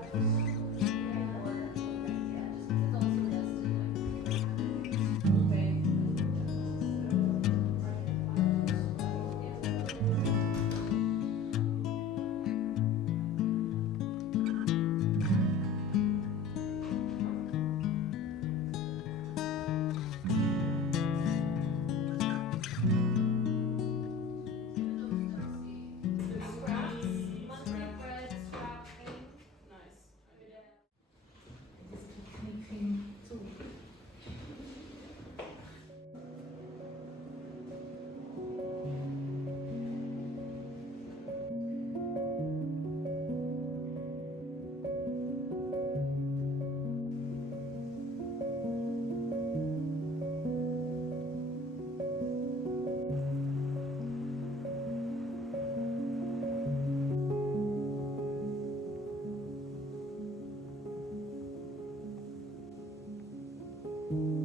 Thank you. You